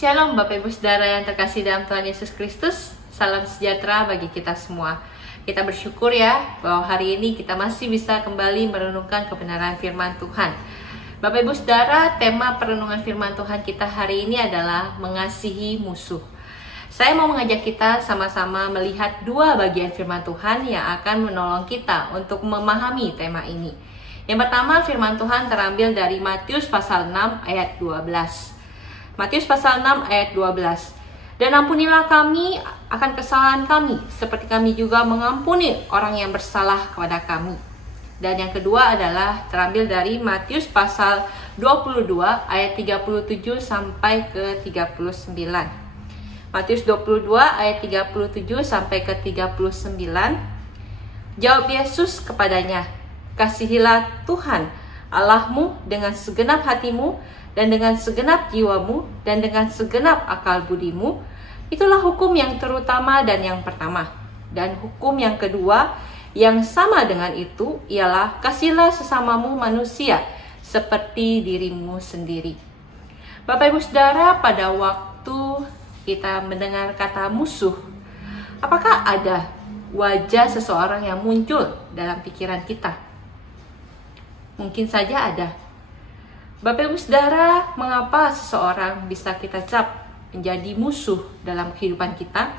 Shalom Bapak Ibu Saudara yang terkasih dalam Tuhan Yesus Kristus. Salam sejahtera bagi kita semua. Kita bersyukur ya bahwa hari ini kita masih bisa kembali merenungkan kebenaran firman Tuhan. Bapak Ibu Saudara, tema perenungan firman Tuhan kita hari ini adalah mengasihi musuh. Saya mau mengajak kita sama-sama melihat dua bagian firman Tuhan yang akan menolong kita untuk memahami tema ini. Yang pertama, firman Tuhan terambil dari Matius pasal 6 ayat 12. Matius pasal 6 ayat 12. Dan ampunilah kami akan kesalahan kami, seperti kami juga mengampuni orang yang bersalah kepada kami. Dan yang kedua adalah terambil dari Matius pasal 22 ayat 37 sampai ke 39. Matius 22 ayat 37 sampai ke 39. Jawab Yesus kepadanya, "Kasihilah Tuhan Allahmu dengan segenap hatimu, dan dengan segenap jiwamu, dan dengan segenap akal budimu." Itulah hukum yang terutama dan yang pertama. Dan hukum yang kedua yang sama dengan itu ialah kasihilah sesamamu manusia seperti dirimu sendiri. Bapak Ibu Saudara, pada waktu kita mendengar kata musuh, apakah ada wajah seseorang yang muncul dalam pikiran kita? Mungkin saja ada. Bapak Ibu Saudara, mengapa seseorang bisa kita cap menjadi musuh dalam kehidupan kita?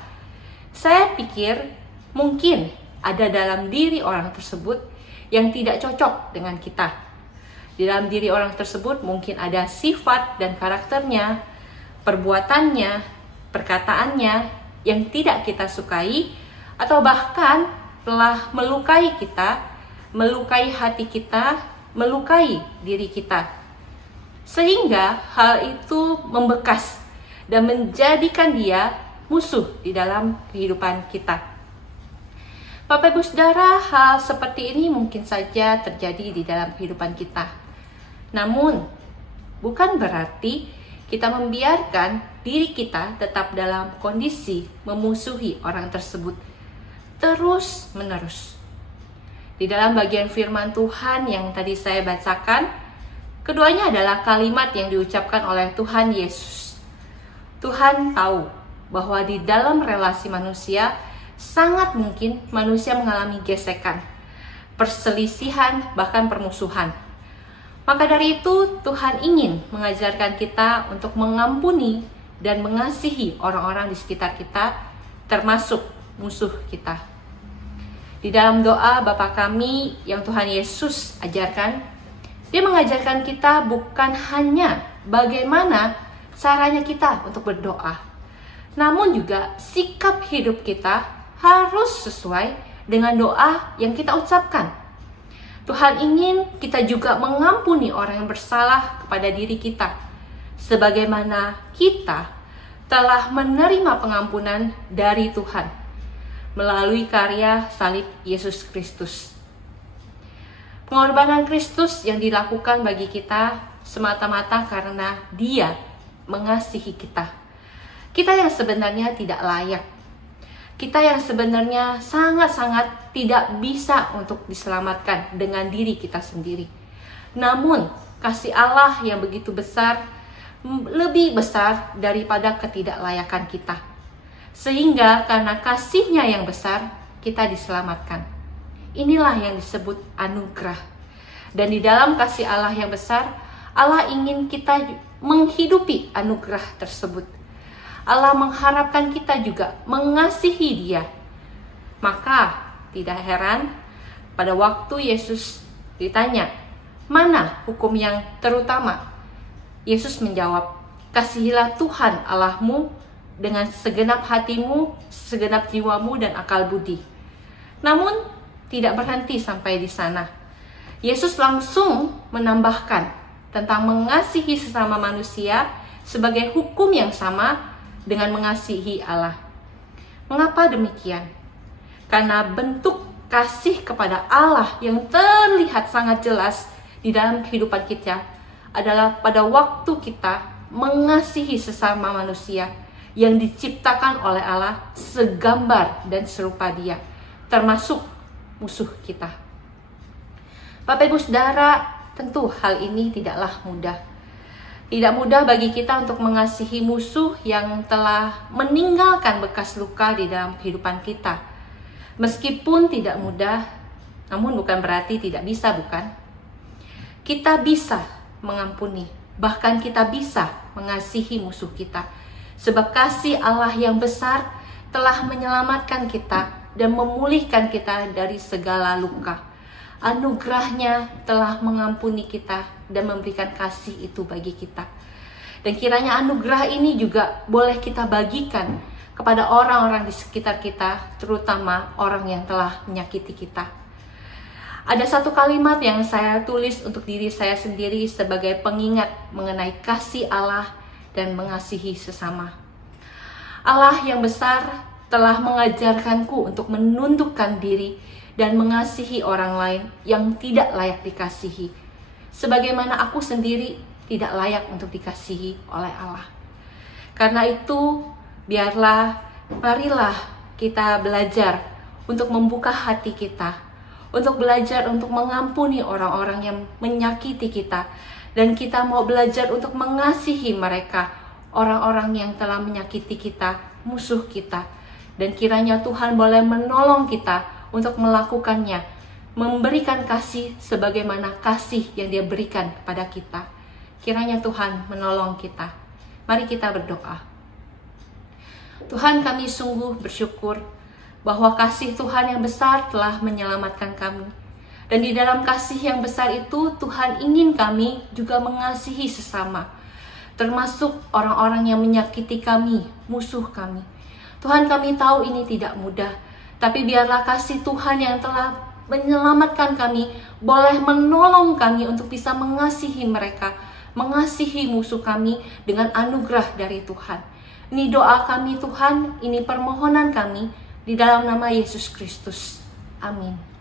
Saya pikir mungkin ada dalam diri orang tersebut yang tidak cocok dengan kita. Di dalam diri orang tersebut mungkin ada sifat dan karakternya, perbuatannya, perkataannya yang tidak kita sukai, atau bahkan telah melukai kita, melukai hati kita, melukai diri kita. Sehingga hal itu membekas dan menjadikan dia musuh di dalam kehidupan kita. Bapak Ibu Saudara, hal seperti ini mungkin saja terjadi di dalam kehidupan kita. Namun, bukan berarti kita membiarkan diri kita tetap dalam kondisi memusuhi orang tersebut terus-menerus. Di dalam bagian firman Tuhan yang tadi saya bacakan, keduanya adalah kalimat yang diucapkan oleh Tuhan Yesus. Tuhan tahu bahwa di dalam relasi manusia sangat mungkin manusia mengalami gesekan, perselisihan, bahkan permusuhan. Maka dari itu Tuhan ingin mengajarkan kita untuk mengampuni dan mengasihi orang-orang di sekitar kita, termasuk musuh kita. Di dalam doa Bapa kami yang Tuhan Yesus ajarkan, Dia mengajarkan kita bukan hanya bagaimana caranya kita untuk berdoa, namun juga sikap hidup kita harus sesuai dengan doa yang kita ucapkan. Tuhan ingin kita juga mengampuni orang yang bersalah kepada diri kita, sebagaimana kita telah menerima pengampunan dari Tuhan melalui karya salib Yesus Kristus. Pengorbanan Kristus yang dilakukan bagi kita semata-mata karena Dia mengasihi kita. Kita yang sebenarnya tidak layak. Kita yang sebenarnya sangat-sangat tidak bisa untuk diselamatkan dengan diri kita sendiri. Namun, kasih Allah yang begitu besar, lebih besar daripada ketidaklayakan kita. Sehingga karena kasih-Nya yang besar, kita diselamatkan. Inilah yang disebut anugerah. Dan di dalam kasih Allah yang besar, Allah ingin kita menghidupi anugerah tersebut. Allah mengharapkan kita juga mengasihi Dia. Maka tidak heran pada waktu Yesus ditanya, "Mana hukum yang terutama?" Yesus menjawab, "Kasihilah Tuhan Allahmu dengan segenap hatimu, segenap jiwamu, dan akal budi." Namun tidak berhenti sampai di sana. Yesus langsung menambahkan tentang mengasihi sesama manusia sebagai hukum yang sama dengan mengasihi Allah. Mengapa demikian? Karena bentuk kasih kepada Allah yang terlihat sangat jelas di dalam kehidupan kita adalah pada waktu kita mengasihi sesama manusia yang diciptakan oleh Allah segambar dan serupa Dia, termasuk musuh kita. Bapak Ibu Saudara, tentu hal ini tidaklah mudah. Tidak mudah bagi kita untuk mengasihi musuh yang telah meninggalkan bekas luka di dalam kehidupan kita. Meskipun tidak mudah, namun bukan berarti tidak bisa, bukan? Kita bisa mengampuni, bahkan kita bisa mengasihi musuh kita. Sebab kasih Allah yang besar telah menyelamatkan kita dan memulihkan kita dari segala luka. Anugerahnya telah mengampuni kita dan memberikan kasih itu bagi kita. Dan kiranya anugerah ini juga boleh kita bagikan kepada orang-orang di sekitar kita, terutama orang yang telah menyakiti kita. Ada satu kalimat yang saya tulis untuk diri saya sendiri sebagai pengingat mengenai kasih Allah dan mengasihi sesama. Allah yang besar telah mengajarkanku untuk menundukkan diri dan mengasihi orang lain yang tidak layak dikasihi, sebagaimana aku sendiri tidak layak untuk dikasihi oleh Allah. Karena itu, marilah kita belajar untuk membuka hati kita, untuk belajar untuk mengampuni orang-orang yang menyakiti kita, dan kita mau belajar untuk mengasihi mereka, orang-orang yang telah menyakiti kita, musuh kita. Dan kiranya Tuhan boleh menolong kita untuk melakukannya, memberikan kasih sebagaimana kasih yang Dia berikan kepada kita. Kiranya Tuhan menolong kita. Mari kita berdoa. Tuhan, kami sungguh bersyukur bahwa kasih Tuhan yang besar telah menyelamatkan kami. Dan di dalam kasih yang besar itu, Tuhan ingin kami juga mengasihi sesama, termasuk orang-orang yang menyakiti kami, musuh kami. Tuhan, kami tahu ini tidak mudah, tapi biarlah kasih Tuhan yang telah menyelamatkan kami boleh menolong kami untuk bisa mengasihi mereka, mengasihi musuh kami dengan anugerah dari Tuhan. Ini doa kami Tuhan, ini permohonan kami di dalam nama Yesus Kristus. Amin.